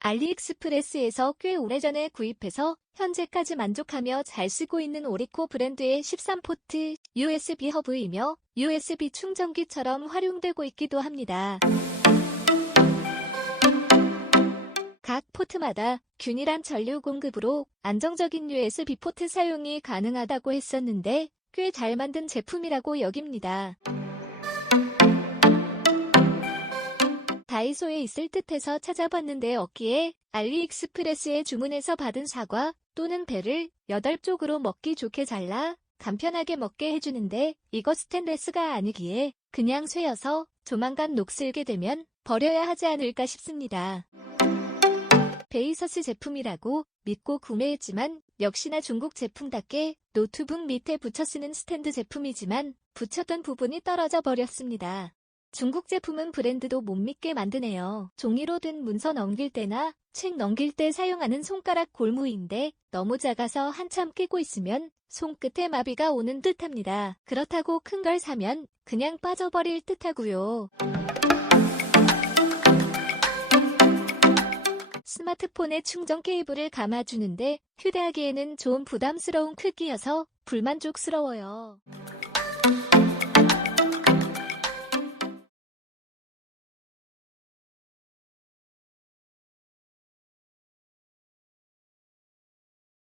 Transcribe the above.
알리익스프레스에서 꽤 오래전에 구입해서 현재까지 만족하며 잘 쓰고 있는 오리코 브랜드의 13포트 USB 허브이며 USB 충전기처럼 활용되고 있기도 합니다. 각 포트마다 균일한 전류 공급으로 안정적인 USB 포트 사용이 가능하다고 했었는데 꽤 잘 만든 제품이라고 여깁니다. 다이소에 있을 듯해서 찾아봤는데 없기에 알리익스프레스에 주문해서 받은 사과 또는 배를 8쪽으로 먹기 좋게 잘라 간편하게 먹게 해주는데 이거 스테인레스가 아니기에 그냥 쇠여서 조만간 녹슬게 되면 버려야 하지 않을까 싶습니다. 베이서스 제품이라고 믿고 구매했지만 역시나 중국 제품답게 노트북 밑에 붙여 쓰는 스탠드 제품이지만 붙였던 부분이 떨어져 버렸습니다. 중국 제품은 브랜드도 못 믿게 만드네요. 종이로 든 문서 넘길 때나 책 넘길 때 사용하는 손가락 골무인데 너무 작아서 한참 끼고 있으면 손끝에 마비가 오는 듯합니다. 그렇다고 큰 걸 사면 그냥 빠져버릴 듯하고요. 스마트폰에 충전 케이블을 감아주는데 휴대하기에는 좀 부담스러운 크기여서 불만족스러워요.